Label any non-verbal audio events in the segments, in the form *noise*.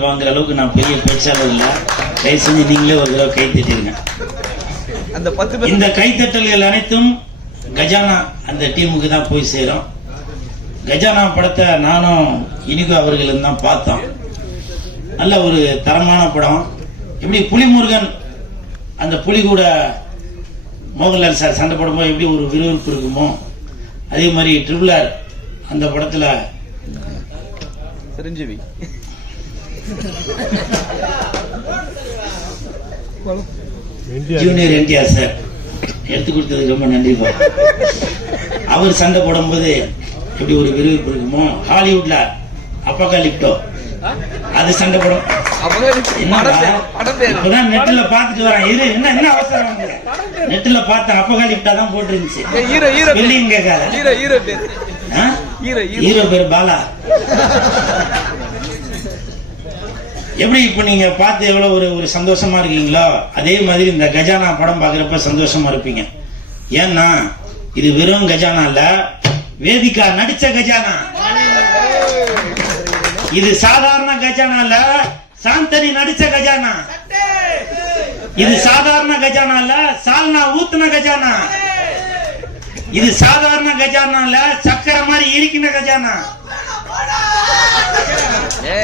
Medal வாங்குற அளவுக்கு நான் பெரிய பேச்சாளர் இல்லை. தயவு செஞ்சு நீங்களே ஒரு தடவை கை தட்டிருங்க அந்த பத்து இந்த கைத்தட்டல்கள் அனைத்தும் கஜானா அந்த டீமுக்கு தான் போய் சேரும். கஜானா படத்தை நானும் இனிகு அவர்களும் தான் பார்த்தோம். நல்ல ஒரு தரமான படம். எப்படி புலிமுருகன் அந்த புலி கூட மோகன்லால் சார் சண்டை போடும்போது எப்படி ஒரு விறுவிறுப்பு இருக்குமோ அதே மாதிரி ட்ரிபிள் ஆர் அந்த படத்துல சிரஞ்சீவி. ஜூனியர் என்டிஆர் சார் எடுத்து கொடுத்ததுக்கு ரொம்ப நன்றிப்பா அவர் சண்டை போடும்போது எப்படி ஒரு விறுவிறுப்பு இருக்குமோ ஹாலிவுட்ல அப்பகாலிப்டோ அது சண்டை போடும். இப்பதான் நெட்ல பாத்துட்டு வரேன். இரு என்ன என்ன அவசரம்? நெட்ல பார்த்தேன் அப்பகாலிப்டா தான் போட்டிருந்துச்சு. கேட்காத. ஹீரோ பேர் பாலா. எப்படி இப்போ நீங்க பார்த்து எவ்வளோ ஒரு ஒரு சந்தோஷமா இருக்கீங்களோ அதே மாதிரி இந்த கஜானா படம் பார்க்குறப்ப சந்தோஷமா இருப்பீங்க. ஏன்னா இது வெறும் கஜானா இல்ல வேதிகா நடிச்ச கஜானா. இது சாதாரண கஜானா இல்ல சாந்தனி நடிச்ச கஜானா. இது சாதாரண கஜானா இல்ல சால்னா ஊத்துன கஜானா. இது சாதாரண கஜானா இல்ல சக்கரை மாதிரி இரிக்கின கஜானா. ஏ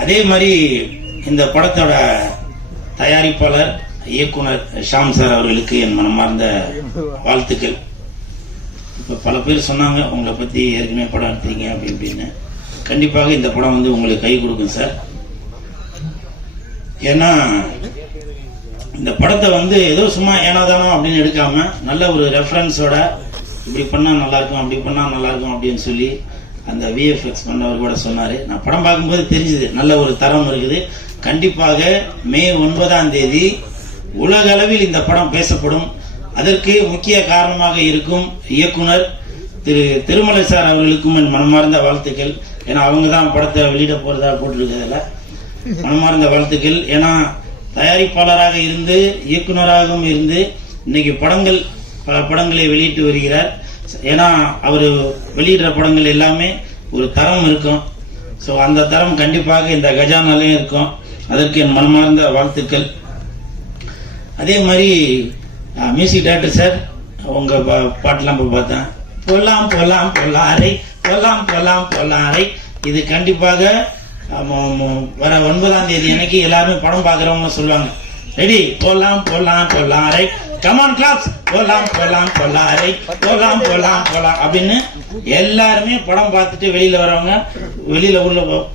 அதே மாதிரி இந்த படத்தோட தயாரிப்பாளர் இயக்குனர் ஷாம் சார் அவர்களுக்கு என் மனமார்ந்த வாழ்த்துக்கள். இப்ப பல பேர் சொன்னாங்க உங்களை பத்தி ஏற்கனவே படம் எடுத்தீங்க அப்படி இப்படின்னு. கண்டிப்பாக இந்த படம் வந்து உங்களுக்கு கை கொடுக்கும் சார். ஏன்னா இந்த படத்தை வந்து ஏதோ சும்மா ஏனாதானோ அப்படின்னு எடுக்காம நல்ல ஒரு ரெஃபரன்ஸோட இப்படி பண்ணா நல்லா இருக்கும் அப்படி பண்ணா நல்லா இருக்கும் அப்படின்னு சொல்லி அந்த விஎஃப்எக்ஸ் பண்ணவர் கூட சொன்னாரு. நான் படம் பார்க்கும்போது தெரிஞ்சது நல்ல ஒரு தரம் இருக்குது. கண்டிப்பாக மே ஒன்பதாம் தேதி உலக அளவில் இந்த படம் பேசப்படும். அதற்கு முக்கிய காரணமாக இருக்கும் இயக்குனர் திரு திருமலை சார் அவர்களுக்கும் என் மனமார்ந்த வாழ்த்துக்கள். ஏன்னா அவங்க தான் படத்தை வெளியிட போறதா போட்டிருக்கிறதுல. மனமார்ந்த வாழ்த்துக்கள். ஏன்னா தயாரிப்பாளராக இருந்து இயக்குனராகவும் இருந்து இன்னைக்கு படங்கள் பல படங்களை வெளியிட்டு வருகிறார். ஏன்னா அவர் வெளியிடுற படங்கள் எல்லாமே ஒரு தரம் இருக்கும். ஸோ அந்த தரம் கண்டிப்பாக இந்த கஜானாலையும் இருக்கும். அதற்கு என் மனமார்ந்த வாழ்த்துக்கள். அதே மாதிரி மியூசிக் டேரக்டர் சார் உங்கள் பா- பாட்டெல்லாம் இப்போ பார்த்தேன். போலாம் போலாம் போலாம் அறை போலாம் போலாம் போலாம் இது கண்டிப்பாக வர ஒன்பதாம் தேதி அன்னைக்கு எல்லாருமே படம் பார்க்குறவங்க சொல்லுவாங்க. ரெடி போலாம் போலாம் போலாம் ரைட் கமான் கிளாஸ் போலாம் போலாம் போலாம் ரைட் போலாம் போலாம் போலாம் அப்படின்னு எல்லாருமே படம் பார்த்துட்டு வெளியில வரவங்க வெளியில உள்ள போ-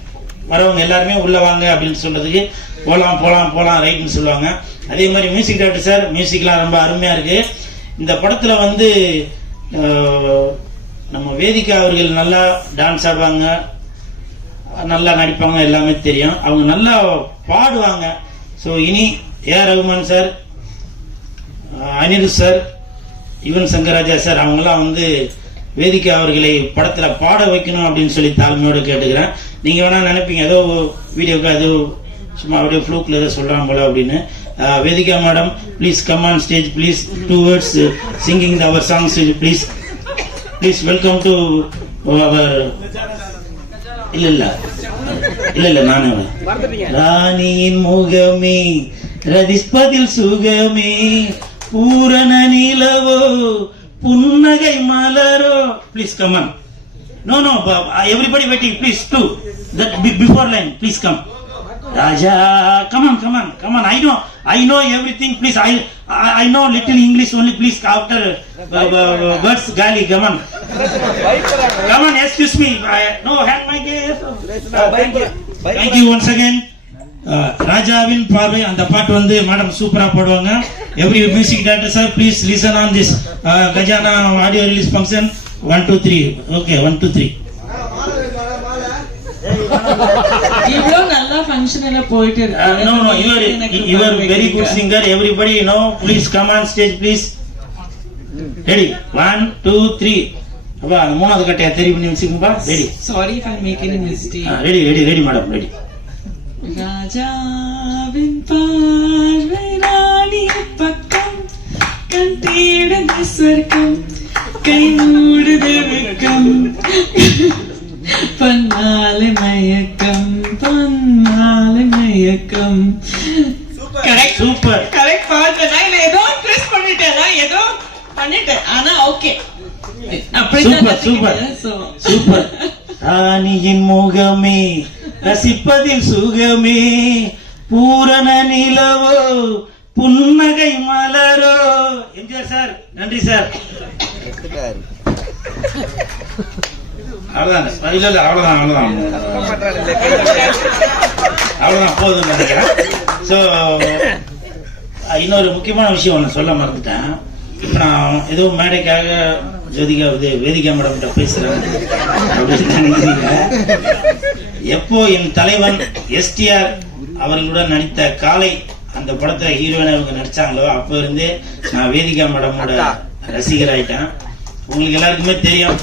வரவங்க எல்லாருமே உள்ள வாங்க அப்படின்னு சொல்றதுக்கு போலாம் போலாம் போலாம் ரைட்னு சொல்லுவாங்க. அதே மாதிரி மியூசிக் டைரக்டர் சார் மியூசிக்லாம் ரொம்ப அருமையா இருக்கு. இந்த படத்துல வந்து நம்ம வேதிகா அவர்கள் நல்லா டான்ஸ் ஆடுவாங்க நல்லா நடிப்பாங்க எல்லாமே தெரியும். அவங்க நல்லா பாடுவாங்க. ஸோ இனி AR Rahman sir ah, Anirudh sir Yuvan Shankar Raja sir அவங்களாம் வந்து வேதிகா அவர்களை படத்தில் பாட வைக்கணும் அப்படின்னு சொல்லி தாழ்மையோடு கேட்டுக்கிறேன். நீங்கள் வேணால் நினைப்பீங்க ஏதோ வீடியோக்கு ஏதோ சும்மா அப்படியே ஃப்ளூக்கில் ஏதோ சொல்கிறாங்க போல அப்படின்னு. Vedhika madam please come on stage please two words singing our songs please please welcome to our இல்ல இல்ல. இல்ல இல்ல நானே. ராணியின் முகமே ரதிஸ்பதில் சுகமே பூரண நிலவோ புன்னகை மலரோ. Please come on no no everybody waiting please do that before line please come Raja come on come on come on I know I know everything please I I know little English only please after words காலி come on Come on, excuse me. I, no, hand mic. Uh, thank you. Thank you once again. Uh, ராஜாவின் பார்வை அந்த பாட்டு வந்து madam சூப்பரா பாடுவாங்க every music director sir please listen on this Gajana audio release function one two three okay one two three இவ்வளவு நல்லா function எல்லாம் போயிட்டு நோ நோ யுவர் எனக்கு யுவர் ரொம்ப very good. Singer everybody no please come on stage please ready one two three அப்பா அந்த மூணாவது கட்டையா தெரியும் பண்ணி வச்சுக்கோப்பா ready if I make any mistake. Ready ready ready madam ready ராஜாவின் பார்வை ராணி பக்கம் கண் தேடுது சொர்க்கம் கை மூடுது வெக்கம் பண்ணாலே மயக்கம் கரெக்ட் சூப்பர் கரெக்ட் பார்த்தேன் ஏதோ ட்ரெஸ் பண்ணிட்டேன். ஏதோ பண்ணிட்டேன். ஆனா ஓகே சூப்பர் சூப்பர் சூப்பர் ராணியின் முகமே ரசிப்பதில் சுகமே. பூரண நிலவோ புன்னகை மலரோ. எம்ஜிஆர் சார் நன்றி சார். அவ்வளவுதான். அவ்வளவுதான் அவ்வளவுதான். அவ்வளவுதான் போதும் நினைக்கிறேன். ஸோ இன்னொரு முக்கியமான விஷயம் ஒன்று சொல்ல மறந்துட்டேன். இப்போ நான் ஏதோ மேடைக்காக ஜோதிகா இது வேதிகா மேடம் பேசுறேன். அப்படின்னு நினைக்கிறீங்க. எப்போ என் தலைவன் எஸ்டிஆர் அவர்களுடன் நடித்த காலை அந்த படத்துல ஹீரோயின் அவங்க நடிச்சாங்களோ அப்போ இருந்தே நான் வேதிகா மேடமோட ரசிகர் ஆயிட்டேன். உங்களுக்கு எல்லாருக்குமே தெரியும்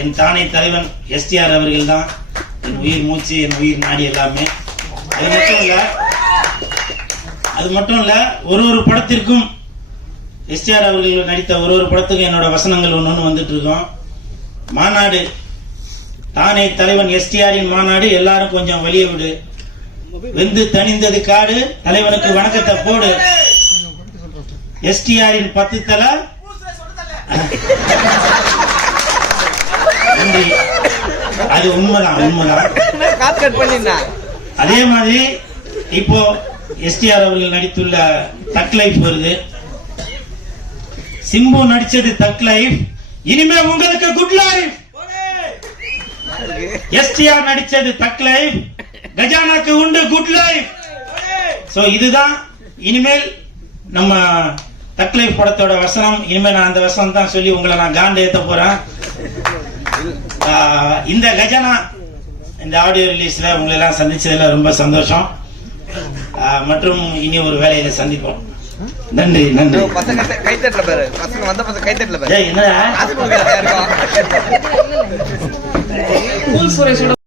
என் தானே தலைவன் எஸ்டிஆர் அவர்கள் தான் என் உயிர் மூச்சு என் உயிர் நாடி எல்லாமே. அது மட்டும் இல்ல அது மட்டும் இல்ல ஒரு ஒரு படத்திற்கும் எஸ்டிஆர் அவர்கள் நடித்த ஒரு ஒரு படத்துக்கும் என்னோட வசனங்கள் ஒன்று ஒன்று வந்துட்டு இருக்கோம். மாநாடு. தானே தலைவன் எஸ்டிஆரின் மாநாடு எல்லாரும் கொஞ்சம் வெளியே விடு. வெந்து தணிந்தது காடு தலைவனுக்கு வணக்கத்தை போடு. எஸ்டிஆரின் பத்து தலை. நன்றி. அது உண்மைதான் உண்மைதான். அதே மாதிரி இப்போ எஸ்டிஆர் அவர்கள் நடித்துள்ள தக் லைஃப் வருது. சிம்பு நடிச்சது தக் லைஃப் இனிமே உங்களுக்கு குட் லைஃப் எஸ்டிஆர் நடிச்சது தக் லைஃப் கஜானாக்கு உண்டு குட் லைஃப் சோ இதுதான். இனிமேல் நம்ம தக் லைஃப் படத்தோட வசனம். இனிமேல் நான் அந்த வசனம் தான் சொல்லி உங்களை நான் காண்டு ஏத்த போறேன். இந்த கஜானா இந்த ஆடியோ ரிலீஸ்ல உங்களை எல்லாம் சந்திச்சதுல ரொம்ப சந்தோஷம். மற்றும் இனி ஒரு வேலையில சந்திப்போம். நன்றி நன்றி. பசங்க கை தட்டல பாரு. பசங்க வந்த பசங்க கை தட்டல பாரு. ஏய், *laughs*